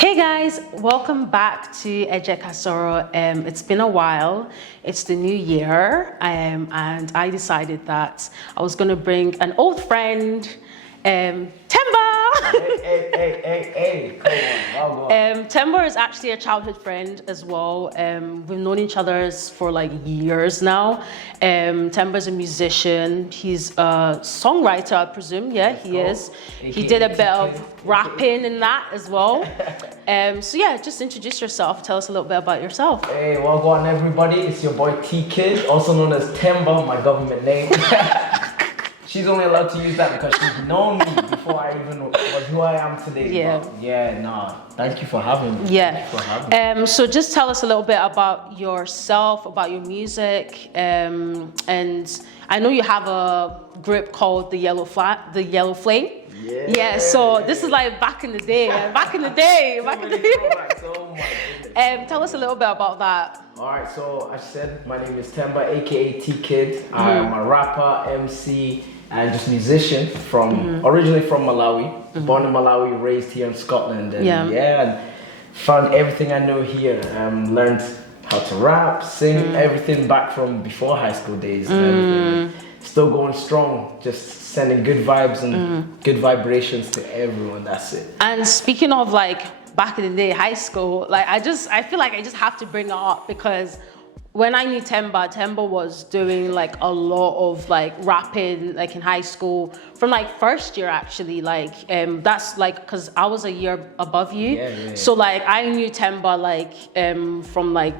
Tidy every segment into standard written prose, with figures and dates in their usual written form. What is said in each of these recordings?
Hey guys, welcome back to JE KA SORO. It's been a while. It's the new year, and I decided that I was gonna bring an old friend, Temba. Hey, come on, Temba is actually a childhood friend as well. We've known each other for like years now. Temba is a musician. He's a songwriter, I presume. Yeah, he is. He did a bit of rapping in that as well. So yeah, just introduce yourself. Tell us a little bit about yourself. Hey, well on everybody. It's your boy T Kid, also known as Temba, my government name. She's only allowed to use that because she's known me before I even was who I am today. Yeah. But yeah, nah. Thank you for having me. Yeah. Thank you for having me. So just tell us a little bit about yourself, about your music, and I know you have a group called the Yellow Flame. Yeah. So this is like back in the day. Tell us a little bit about that. Alright, so I said my name is Temba, aka T Kid. I'm a rapper, MC, and just musician from originally from Malawi. Born in Malawi, raised here in Scotland, and and found everything I know here. Learned how to rap, sing, everything back from before high school days and everything. Still going strong, just sending good vibes and good vibrations to everyone. That's it. And speaking of like back in the day, high school, like I feel like I just have to bring it up because when I knew Temba was doing like a lot of like rapping like in high school from like first year actually, like that's like because I was a year above you. So like I knew Temba like from like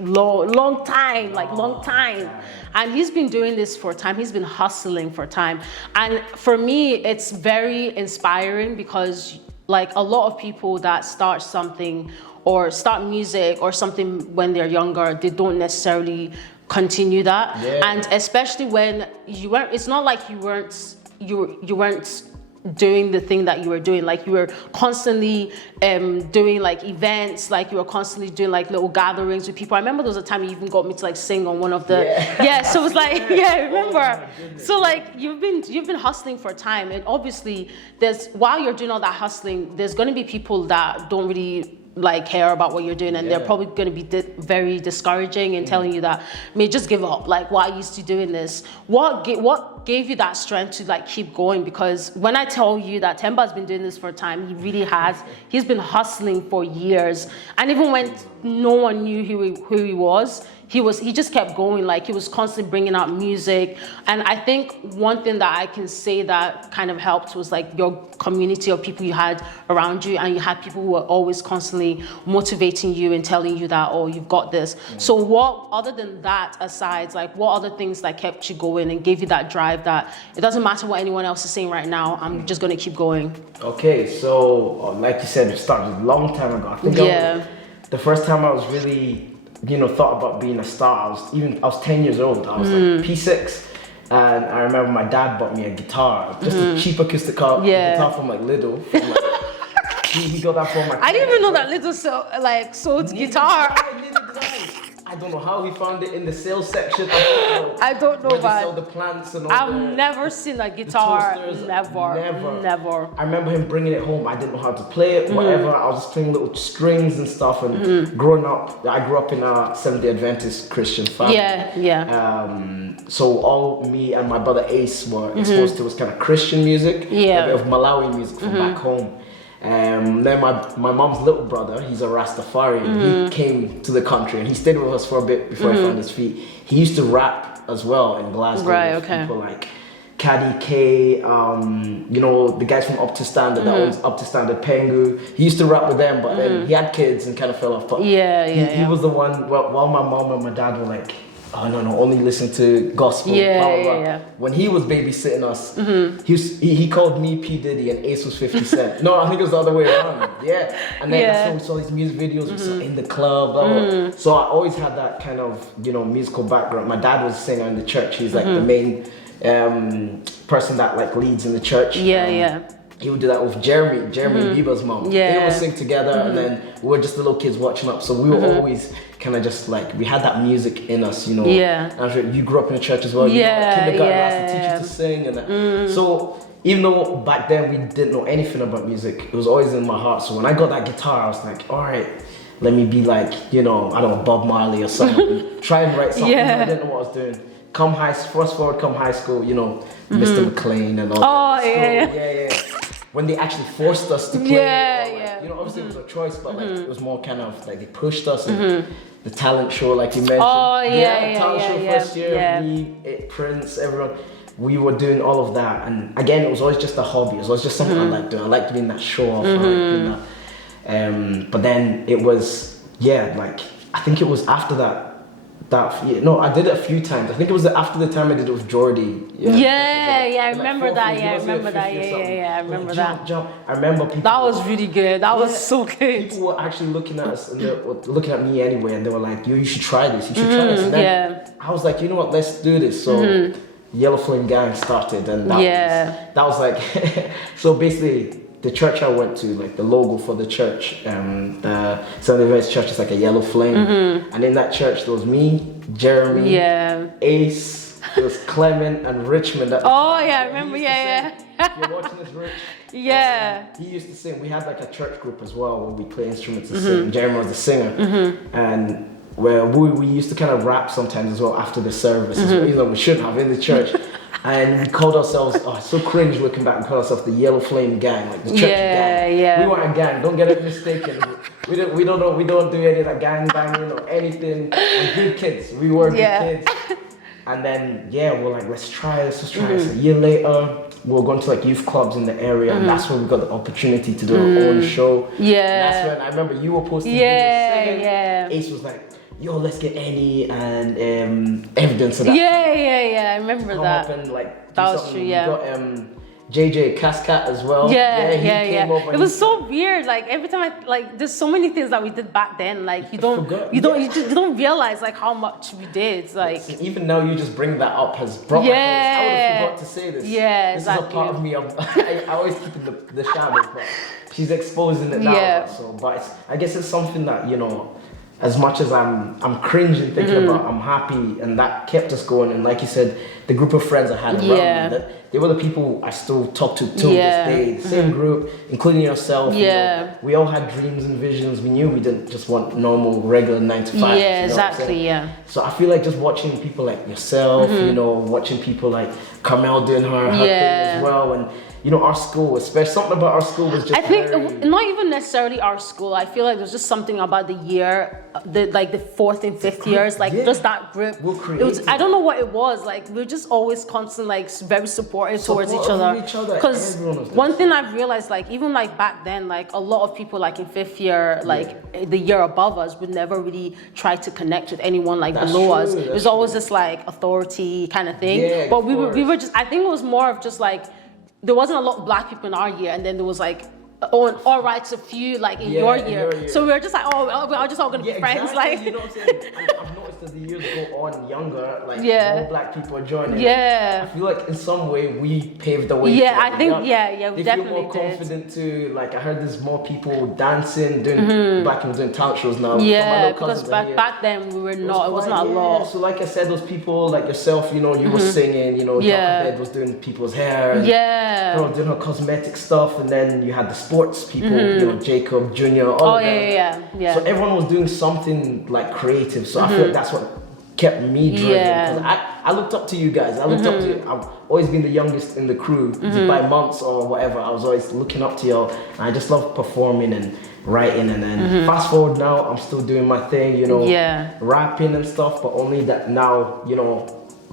long time, and he's been doing this for time. He's been hustling for time, and for me it's very inspiring because like a lot of people that start something or start music or something when they're younger, they don't necessarily continue that. And especially when you weren't, it's not like you weren't doing the thing that you were doing, like you were constantly doing like events, like you were constantly doing like little gatherings with people. I remember there was a time you even got me to like sing on one of the so it was like I remember. So like you've been hustling for time, and obviously while you're doing all that hustling, there's going to be people that don't really like care about what you're doing, and they're probably going to be very discouraging and telling you that may just give up, like why are you still doing this. What gave you that strength to like keep going? Because when I tell you that Temba's been doing this for a time, he really has. He's been hustling for years, and even when no one knew who he was, he just kept going. Like he was constantly bringing out music. And I think one thing that I can say that kind of helped was like your community of people you had around you, and you had people who were always constantly motivating you and telling you that, oh, you've got this. So what, other than that aside, like what other things that kept you going and gave you that drive that it doesn't matter what anyone else is saying right now, I'm just going to keep going? Okay, so like you said, it started a long time ago. I think the first time I was really thought about being a star, I was 10 years old. I was like P6, and I remember my dad bought me a guitar, just a cheap acoustic guitar from like Lidl. He got that from my I didn't even know that Lidl sold guitar. I don't know how he found it in the sales section. I don't know, but they sell the plants and all I've never seen a guitar. Never. I remember him bringing it home. I didn't know how to play it, whatever. I was just playing little strings and stuff. And growing up, I grew up in a Seventh-day Adventist Christian family. So all me and my brother Ace were exposed to was kind of Christian music, a bit of Malawi music from back home. Then my mom's little brother, he's a Rastafarian. He came to the country and he stayed with us for a bit before he found his feet. He used to rap as well in Glasgow. People like Caddy K, the guys from Up to Standard, that owns Up to Standard, Pengu. He used to rap with them, but then he had kids and kind of fell off. But he was the one, while my mom and my dad were like, oh no, only listen to gospel. When he was babysitting us, he called me P Diddy and Ace was 50 Cent. No, I think it was the other way around. And then that's when we saw these music videos. We saw in the club. Blah, blah. So I always had that kind of musical background. My dad was a singer in the church. He's like the main person that like leads in the church. He would do that with Jeremy Bieber's mom. They would sing together, and then we were just the little kids watching up. So we were always kind of just like, we had that music in us, And I'm sure you grew up in a church as well. Kindergarten, asked the teacher to sing, and so even though back then we didn't know anything about music, it was always in my heart. So when I got that guitar, I was like, all right, let me be like, you know, I don't know, Bob Marley or something. Try and write something. I didn't know what I was doing. Fast forward, come high school, you know, Mr. McLean and all that. Yeah. When they actually forced us to play, you know, obviously it was a choice, but like it was more kind of like they pushed us. And the talent show, like you mentioned. Talent show first year. Me, Prince, everyone. We were doing all of that, and again, it was always just a hobby. It was always just something I liked doing. I liked doing that show off. I liked doing that. But then it was, like I think it was after that. No, I did it a few times. I think it was after the time I did it with Jordy. I remember that. I remember that. Jump. I remember people. That was really good. That was so good. People were actually looking at us and they were looking at me anyway, and they were like, "You should try this. You should try this." And then I was like, "You know what? Let's do this." So Yellow Flame Gang started, and that was like so basically. The church I went to, like the logo for the church, the Sunday Rise Church is like a yellow flame. And in that church, there was me, Jeremy, Ace, there was Clement and Richmond. I remember, If you're watching this, Rich. He used to sing. We had like a church group as well where we play instruments and sing. Jeremy was the singer. And where we used to kind of rap sometimes as well after the service, even though we shouldn't have in the church. And we called ourselves, so cringe looking back, we called ourselves the Yellow Flame Gang, like the church gang. We weren't a gang, don't get it mistaken. We don't do any of that gang banging or anything. We're good kids, we were good kids. And then, we're like, let's try this. A year later, we were going to like youth clubs in the area, and that's when we got the opportunity to do our own show. And that's when I remember you were posting videos singing. Ace was like, yo, let's get Annie and evidence of that. I remember that. Come up and like that was true. We got JE Ka Soro as well. He came over. It was so weird. Like every time there's so many things that we did back then. Like you don't realize like how much we did. Like even now, you just bring that up has brought. I would have forgot to say this. This is a part of me. I always keep in the shadows, but she's exposing it now. So, but I guess it's something that as much as I'm cringing thinking about, I'm happy, and that kept us going. And like you said, the group of friends I had around me, they were the people I still talk to till this day. The same group, including yourself. We all had dreams and visions. We knew we didn't just want normal, regular 9 to 5. Exactly. So I feel like just watching people like yourself, watching people like Carmel doing her thing as well, and our school, especially something about our school was just. I think not even necessarily our school. I feel like there's just something about the year, the 4th and 5th years, like just that group. It was, I don't know what it was. Like we're just always constant, like very supportive towards each other. Because one thing I've realized, like even like back then, like a lot of people like in 5th year, like the year above us, would never really try to connect with anyone like below us. It was always this like authority kind of thing. But we were just. I think it was more of just like. There wasn't a lot of black people in our year, and then there was like, all right, a few like in your year. So we were just like, we're just all gonna be friends, exactly. like. You know what I'm saying? I've noticed as the years go on, younger, like more black people are joining. I feel like in some way we paved the way. I think we they definitely feel more confident to like. I heard there's more people dancing, doing black people doing talent shows now. Because back then we were not. It was not a lot. So like I said, those people like yourself, you were singing. Jacques Bed was doing people's hair. And, doing her cosmetic stuff, and then you had the sports people, Jacob Jr. All of them. So everyone was doing something like creative. So I feel like that's what kept me driven. Because I looked up to you guys. I looked up to you. I've always been the youngest in the crew by months or whatever. I was always looking up to y'all. And I just love performing and writing. And then fast forward now, I'm still doing my thing, rapping and stuff. But only that now,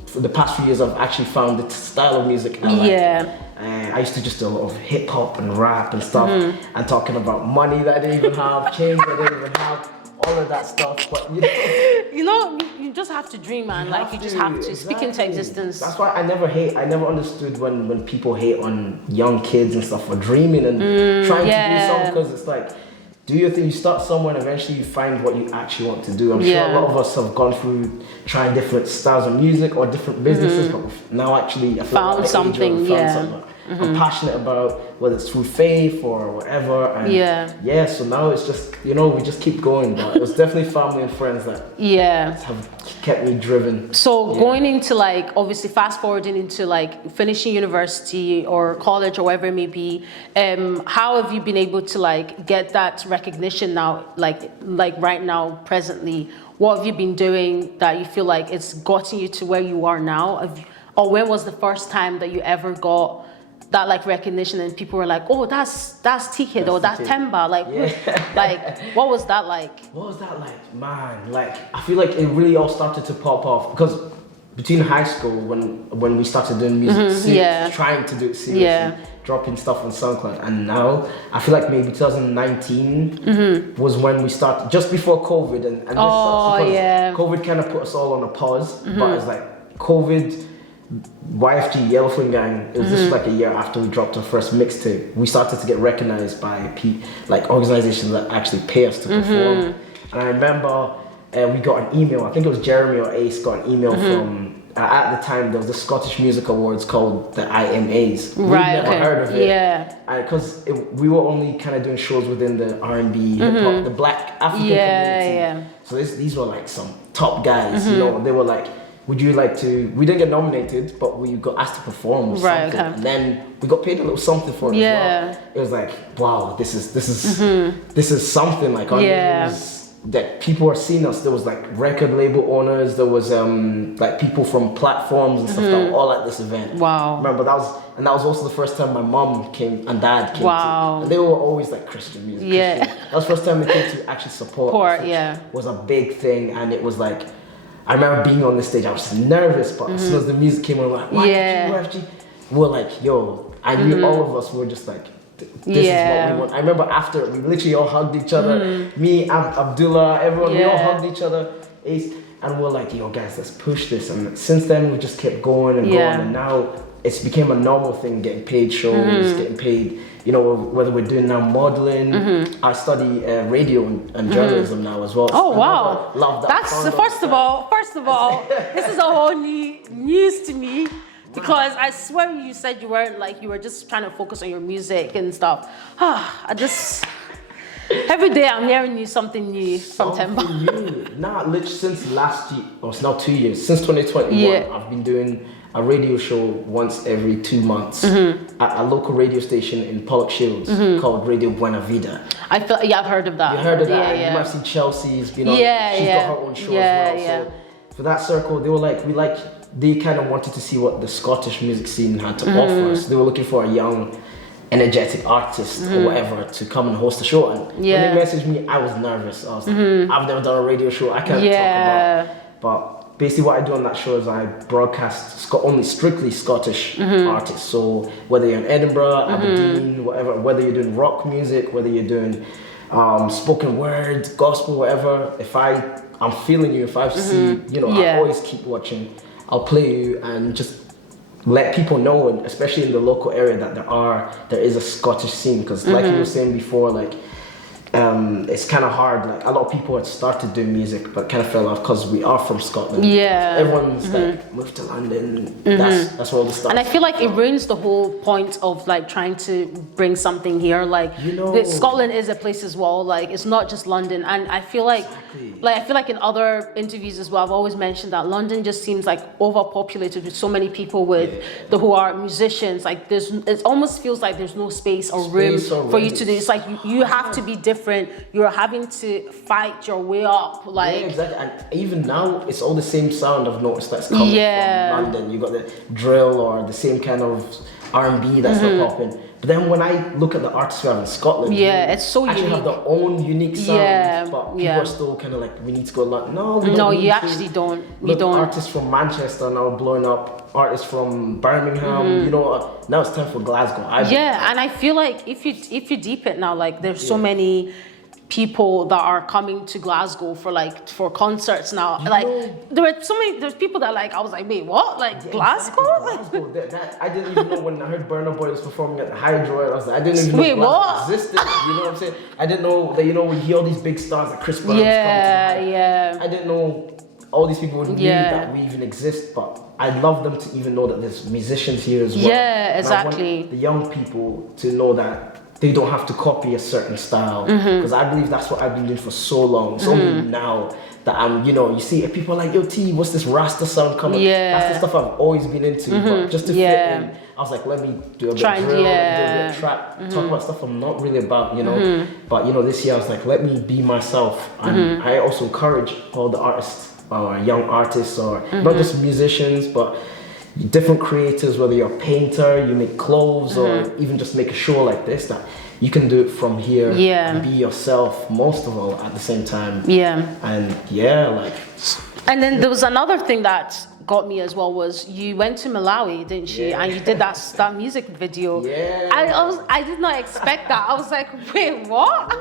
for the past few years, I've actually found the style of music I like. And I used to just do a lot of hip hop and rap and stuff, and talking about money that I didn't even have, chains that I didn't even have, all of that stuff. But you just have to dream, man. You just have to speak into existence. That's why I never understood when people hate on young kids and stuff for dreaming and trying to do something, because it's like, do your thing, you start somewhere and eventually you find what you actually want to do. I'm sure a lot of us have gone through trying different styles of music or different businesses, but now actually I feel found something. I'm passionate about, whether it's through faith or whatever. And yeah, so now it's just, you know, we just keep going. But it was definitely family and friends that have kept me driven. So going into like, obviously fast forwarding into like finishing university or college or whatever it may be, how have you been able to like get that recognition now, like right now, presently? What have you been doing that you feel like it's gotten you to where you are now? Or when was the first time that you ever got that like recognition and people were like, oh, that's T-Kid or that's Temba? Like, like, what was that like? What was that like? Man, like, I feel like it really all started to pop off because between high school, when we started doing music, trying to do it seriously, dropping stuff on SoundCloud, and now I feel like maybe 2019 was when we started, just before COVID, and this sucks because COVID kind of put us all on a pause, but it's like COVID, YFG, Yellow Flame Gang, it was just like a year after we dropped our first mixtape, we started to get recognized by like organizations that actually pay us to perform. And I remember we got an email, I think it was Jeremy or Ace got an email from, at the time there was the Scottish Music Awards called the IMAs. We'd never heard of it. Because we were only kind of doing shows within the R&B, hip-hop, the black African community. So these were like some top guys, you know, they were like, would you like to, we didn't get nominated, but we got asked to perform or something. And then we got paid a little something for it as well. It was like, wow, this is something like our names, that people are seeing us. There was like record label owners, there was like people from platforms and stuff that were all at this event. Wow. Remember that was also the first time my mom came and dad came to. And they were always like Christian music. That was the first time they came to actually support. Was a big thing, and it was like, I remember being on the stage, I was nervous, but as soon as the music came on, I'm like, YFG? We were like, yo, I knew all of us were just like, this is what we want. I remember after, we literally all hugged each other, me, Abdullah, everyone, we all hugged each other, Ace, and we were like, yo guys, let's push this. And since then, we just kept going and going, and now it's became a normal thing, getting paid shows, getting paid, you know, whether we're doing now modeling. I study radio and journalism now as well. Oh, wow. Love that. That's, first of all, this is a whole new news to me, because I swear you said you weren't like, you were just trying to focus on your music and stuff. Every day I'm hearing something new from Temba. Nah, literally since last year, or it's now 2 years, since 2021, I've been doing a radio show once every 2 months at a local radio station in Pollock Shields called Radio Buena Vida. I've heard of that. You heard of that? You might have seen Chelsea's been on. She's got her own show as well. So for that circle, they were like, they kind of wanted to see what the Scottish music scene had to offer. So they were looking for a young, energetic artist or whatever to come and host a show. And when they messaged me, I was nervous. I was like, I've never done a radio show. I can't talk about it. But basically what I do on that show is I broadcast only strictly Scottish artists. So whether you're in Edinburgh, Aberdeen, whatever, whether you're doing rock music, whether you're doing spoken word, gospel, whatever, if I'm feeling you, if I see, you know, I always keep watching. I'll play you and just let people know, and especially in the local area, that there is a Scottish scene. Because like you were saying before, like it's kind of hard. Like a lot of people had started doing music but kind of fell off because we are from Scotland. Everyone's like moved to London. That's where all the stuff. And I feel like it ruins the whole point of like trying to bring something here. Like, you know, Scotland is a place as well. Like, it's not just London. And I feel like in other interviews as well, I've always mentioned that London just seems like overpopulated with so many people who are musicians. Like, it almost feels like there's no space or room for you to do. It's like you have to be different. You're having to fight your way up. Like, exactly. And even now, it's all the same sound I've noticed that's coming from London. You got the drill or the same kind of R&B that's not popping. But then when I look at the artists we have in Scotland, it's so unique. Actually have their own unique sound, but people are still kind of like, we need to go London. No, you actually don't. Artists from Manchester now blowing up, artists from Birmingham, you know, now it's time for Glasgow. And I feel like if you deep it now, like there's so many people that are coming to Glasgow for concerts now. There's people that like, I was like, wait, what? Like, Glasgow? I didn't even know when I heard Burna Boy was performing at the Hydro. I was like, I didn't even know Glasgow existed. You know what I'm saying? I didn't know that, you know, we hear all these big stars like Chris Brown. I didn't know all these people knew that we even exist, but I love them to even know that there's musicians here as well. Yeah, And I exactly. want the young people to know that they don't have to copy a certain style, because I believe that's what I've been doing for so long. It's only now that I'm, you see people like, yo T, what's this Rasta sound coming? Yeah. That's the stuff I've always been into, but just to fit in, I was like, let me do a bit of drill, let me do a bit of trap, talk about stuff I'm not really about, But this year I was like, let me be myself, and I also encourage all the artists, or young artists, or not just musicians, but different creators, whether you're a painter, you make clothes, or even just make a show like this, that you can do it from here and be yourself, most of all, at the same time. And and then there was another thing that got me as well, was you went to Malawi, didn't you? And you did that music video. I did not expect that. I was like, wait, what?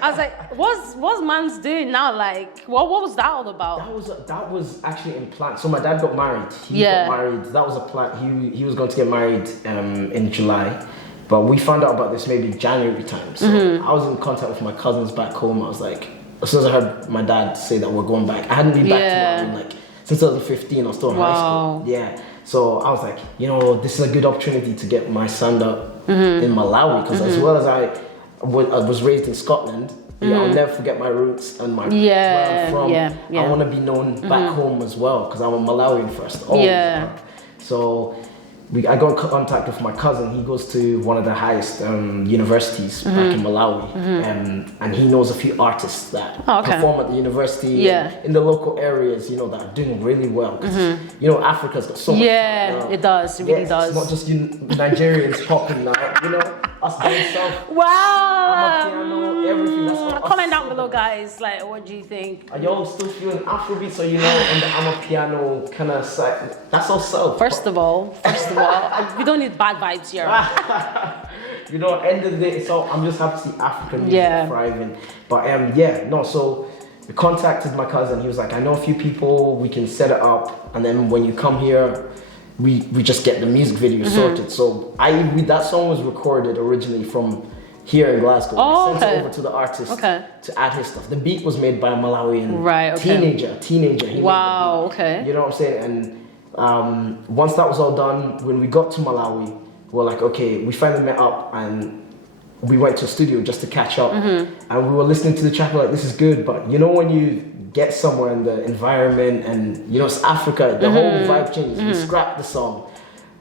I was like, what's man's doing now? Like, what was that all about? That was actually in plan. So my dad got married. He got married. That was a plan. He was going to get married in July. But we found out about this maybe January time. So I was in contact with my cousins back home. I was like, as soon as I heard my dad say that we're going back, I hadn't been back to Malawi since 2015. I was still in high school. So I was like, this is a good opportunity to get my stand up in Malawi, because as well as I was raised in Scotland, I'll never forget my roots and where I'm from. I want to be known back home as well, because I'm a Malawian first. So I got in contact with my cousin. He goes to one of the highest universities back in Malawi, and he knows a few artists that perform at the university in the local areas, that are doing really well. Because Africa's got so much. It does. It really does. It's not just Nigerians popping now. Us down south. Wow. Amapiano, everything. That's comment down below, guys. Like, what do you think? Are y'all still feeling Afrobeats, or on the Amapiano kind of side? That's all south. First of all, we don't need bad vibes here. End of the day, so I'm just happy to see African music thriving. But so we contacted my cousin. He was like, I know a few people, we can set it up, and then when you come here, we just get the music video sorted. So that song was recorded originally from here in Glasgow. I sent it over to the artist to add his stuff. The beat was made by a Malawian teenager. Wow, You know what I'm saying? And once that was all done, when we got to Malawi, we're like, okay, we finally met up and we went to a studio just to catch up. And we were listening to the track, we're like, this is good. But when you get somewhere in the environment and it's Africa, the whole vibe changes. We scrapped the song.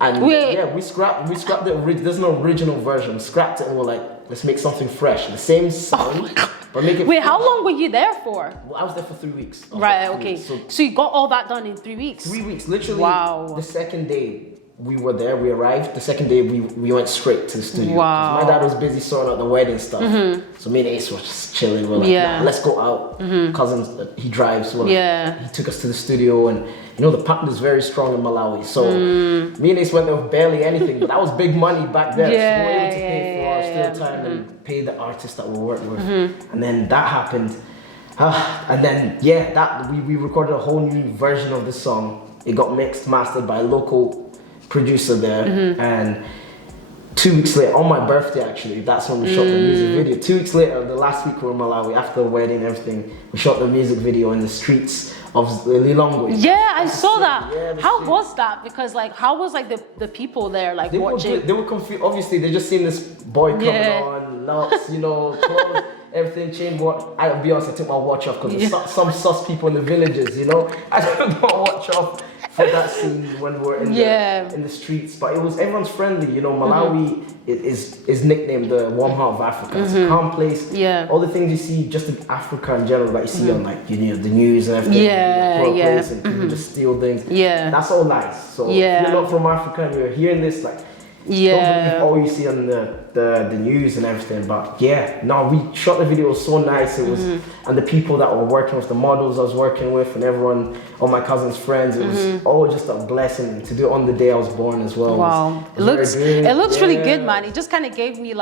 And we scrapped there's no original version. We scrapped it and we're like, let's make something fresh. The same sound, but make it fresh. How long were you there for? Well, I was there for 3 weeks. Right, okay. So you got all that done in 3 weeks? 3 weeks, literally. Wow. The second day we were there, we arrived. The second day we went straight to the studio. Wow. My dad was busy sorting out the wedding stuff. So me and Ace were just chilling. We're like, let's go out. Cousins, he drives. So he took us to the studio, and the pound is very strong in Malawi. So me and Ace went there with barely anything, but that was big money back then. So we were able to pay for our studio time and pay the artists that we worked with. And then that happened. And then we recorded a whole new version of the song. It got mixed, mastered by a local producer there, and 2 weeks later, on my birthday actually, that's when we shot the music video. 2 weeks later, the last week we were in Malawi, after the wedding and everything, we shot the music video in the streets of Lilongwe. I saw that. How was that? Because how was the people there watching? They were confused. Obviously, they just seen this boy coming on, locks, clothes, everything changed. I'll be honest, I took my watch off because there's some sus people in the villages, I took my watch off for that scene when we're in the streets. But everyone's friendly, Malawi is nicknamed the warm heart of Africa. It's a calm place. All the things you see just in Africa in general that you see on the news and everything. Place and people just steal things. That's all nice. So if you're not from Africa and you're hearing this, don't believe all you see on the news and everything. But we shot the video. It was so nice. It was, and the people that were working with, the models I was working with, and everyone, all my cousin's friends, it was all just a blessing to do it on the day I was born as well. Wow, it looks really good, man. It just kind of gave me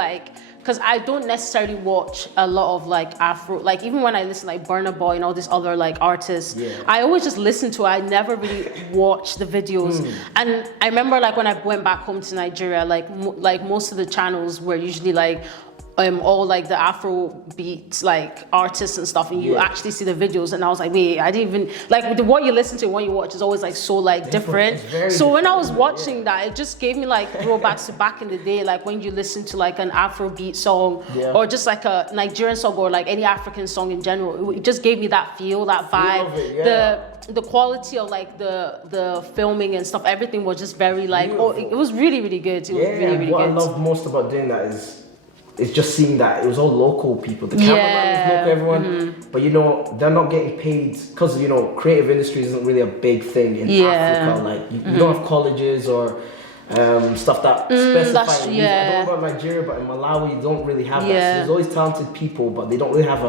because I don't necessarily watch a lot of Afro, even when I listen Burna Boy and all these other artists, I always just listen to it. I never really watch the videos. And I remember when I went back home to Nigeria, most of the channels were usually all like the Afro beats like artists and stuff, and you actually see the videos, and I was like, wait, I didn't even like what you listen to and what you watch is always like so like different. So when I was watching that, it just gave me like throwbacks to back in the day, like when you listen to like an Afro beat song or just like a Nigerian song or like any African song in general. It just gave me that feel, that vibe, the quality of like the filming and stuff. Everything was just very like it was really really good. It was really really what good. I love most about doing that is it's just seeing that it was all local people. The cameraman was local, everyone. But you know, they're not getting paid because you know, creative industry isn't really a big thing in Africa. Like you don't have colleges or stuff that specify. I don't know about Nigeria, but in Malawi, you don't really have that. So there's always talented people, but they don't really have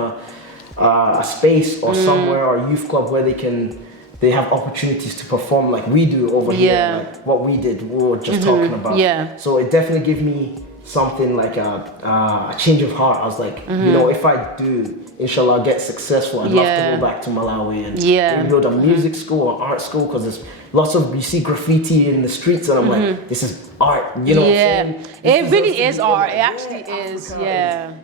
a space or somewhere or a youth club where they have opportunities to perform like we do over here, like what we did, we were just talking about. So it definitely gave me something like a change of heart. I was like, you know, if I do, inshallah, get successful, I'd love to go back to Malawi and build a music school or art school, because there's lots of, you see graffiti in the streets, and I'm like, this is art, you know what I'm saying? It really is art, it actually is,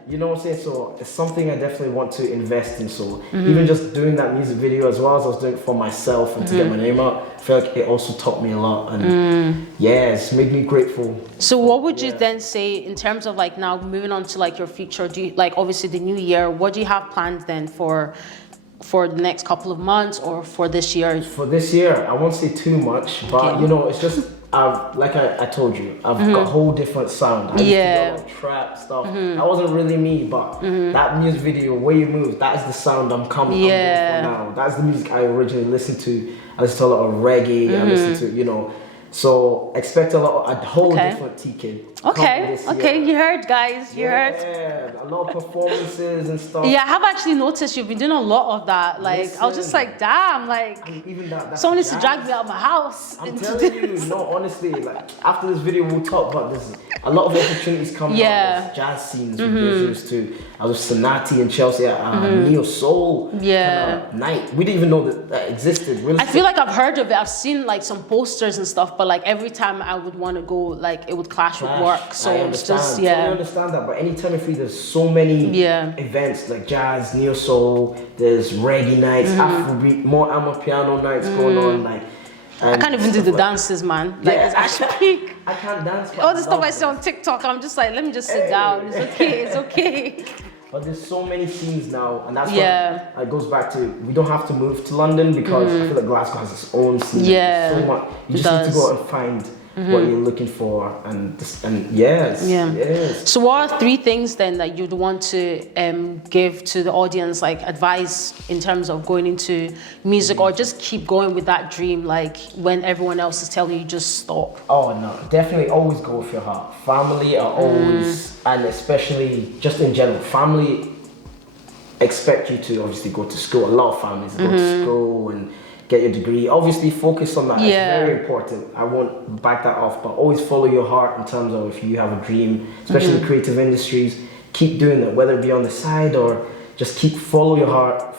You know what I'm saying? So it's something I definitely want to invest in. So even just doing that music video, as well as I was doing it for myself and to get my name out, I feel like it also taught me a lot, and it's made me grateful. So what would you then say in terms of like now moving on to like your future? Do you like, obviously the new year, what do you have planned then for the next couple of months or for this year? For this year, I won't say too much, but you know, it's just like I told you, I've got a whole different sound. I used to go trap stuff. That wasn't really me, but that music video, Where You Move, that is the sound I'm coming for now. That's the music I originally listened to. I listened to a lot of reggae. I listened to, you know, so expect a whole different T-Kid. Okay, you heard, guys, you heard. Yeah, a lot of performances and stuff. Yeah, I have actually noticed you've been doing a lot of that. Like, I was just like, damn, like, even that someone needs to drag me out of my house. I'm telling you, no, honestly, like, after this video, we'll talk about this. A lot of opportunities coming out of jazz scenes with Brazils too. I was with Sonati and Chelsea at Neo Soul night. We didn't even know that existed. Really, I feel like I've heard of it. I've seen like some posters and stuff, but like every time I would want to go, like it would clash with work. So it's just I understand that. But anytime you're free, there's so many events like jazz, Neo Soul. There's reggae nights, Afrobeat, more Amapiano nights going on. Like, I can't even do the dances, man. Like it's actually peak. I can't dance. All the stuff I see on TikTok, I'm just like, let me just sit down. It's okay. It's okay. But there's so many scenes now, and that's what it goes back to. We don't have to move to London because I feel like Glasgow has its own scene. So much. You just need to go out and find what you're looking for, and yes. So what are 3 things then that you'd want to give to the audience, like advice in terms of going into music, or just keep going with that dream, like when everyone else is telling you just stop? Oh no, definitely always go with your heart. Family are always, and especially just in general, family expect you to obviously go to school. A lot of families go to school and get your degree. Obviously focus on that. It's very important. I won't back that off, but always follow your heart in terms of if you have a dream, especially the creative industries. Keep doing that, whether it be on the side or just follow your heart,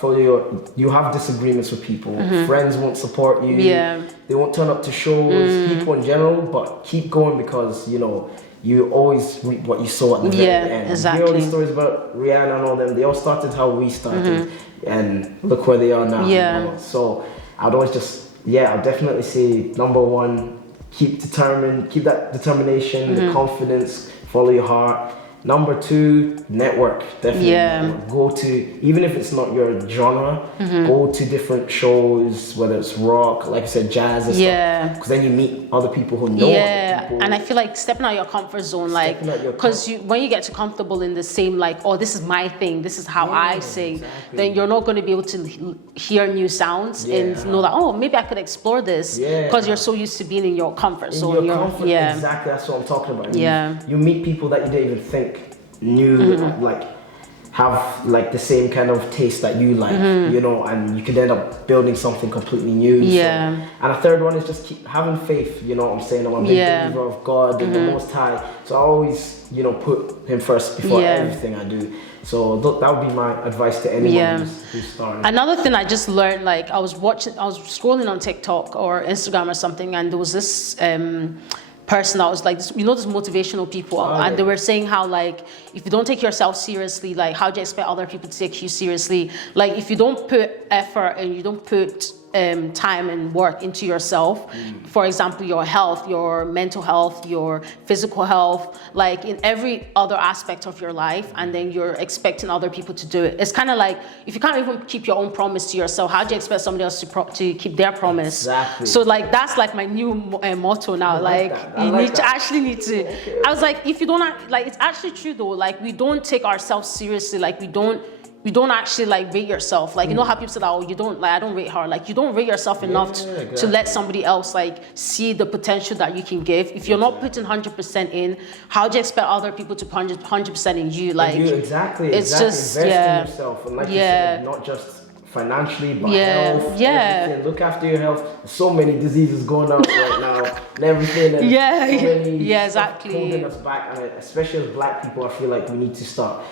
you have disagreements with people. Friends won't support you. They won't turn up to shows, people in general, but keep going, because you know, you always reap what you sow at the very end. Exactly. You hear all these stories about Rihanna and all them, they all started how we started, and look where they are now. You know? So I'd always just, I'll definitely say number 1, keep determined, keep that determination, the confidence, follow your heart. Number 2, network, definitely. Go to, even if it's not your genre, go to different shows, whether it's rock, like I said, jazz and stuff. Because then you meet other people who know other people. And I feel like stepping out your comfort zone, like, because when you get too comfortable in the same, like, oh, this is my thing, this is how I sing, then you're not going to be able to hear new sounds and know that, oh, maybe I could explore this, because you're so used to being in your comfort zone. Exactly, that's what I'm talking about. You meet people that you didn't even think knew like have like the same kind of taste that you like, you know, and you could end up building something completely new. And a third one is just keep having faith, you know what I'm saying? I'm a big believer of God and the Most High, so I always, you know, put him first before everything I do. So that would be my advice to anyone who's starting. Another thing I just learned, like I was scrolling on TikTok or Instagram or something, and there was this person that was like, you know, those motivational people, and they were saying how like if you don't take yourself seriously, like how do you expect other people to take you seriously? Like if you don't put effort and you don't put time and work into yourself, for example, your health, your mental health, your physical health, like in every other aspect of your life, and then you're expecting other people to do it. It's kind of like if you can't even keep your own promise to yourself, how do you expect somebody else to keep their promise? Exactly. So like that's like my new motto now. Like you need to actually need to. I was like, if you don't like, it's actually true though. Like we don't take ourselves seriously. Like we don't actually like rate yourself. Like you know how people say that, oh, you don't, like I don't rate her. Like you don't rate yourself enough to let somebody else like see the potential that you can give. If you're not putting 100% in, how do you expect other people to put 100% in you? Like exactly. It's just invest in yourself, and like you said, not just financially, but health, everything. Look after your health. There's so many diseases going on right now and everything, and so many exactly holding us back, and especially as Black people, I feel like we need to start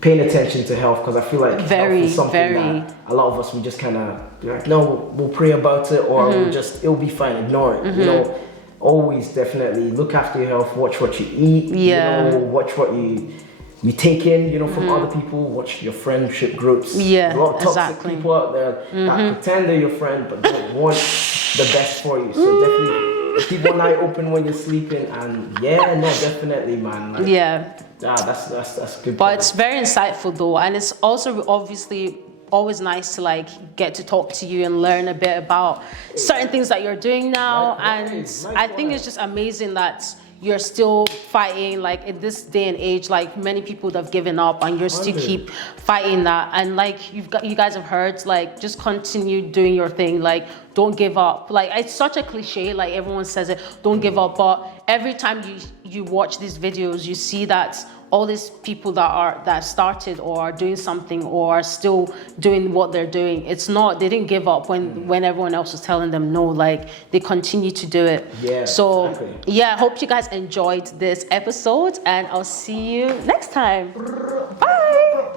paying attention to health, because I feel like health is something that a lot of us, we just kind of be like, no, we'll pray about it, or we'll just, it'll be fine, ignore it. You know, always definitely look after your health, watch what you eat, you know, watch what you take in, you know, from other people, watch your friendship groups. A lot of toxic people out there that pretend they're your friend but don't want the best for you. So definitely keep one eye open when you're sleeping, and definitely, man. Like, that's good. But it's very insightful though, and it's also obviously always nice to like get to talk to you and learn a bit about certain things that you're doing now. I think it's just amazing that you're still fighting, like in this day and age, like many people that have given up, and you're still keep fighting that. And like you guys have heard, like just continue doing your thing, like don't give up. Like it's such a cliche, like everyone says it, don't give up, but every time you watch these videos, you see that all these people that started or are doing something or are still doing what they're doing, they didn't give up when everyone else was telling them no. Like they continue to do it. I hope you guys enjoyed this episode, and I'll see you next time. Bye.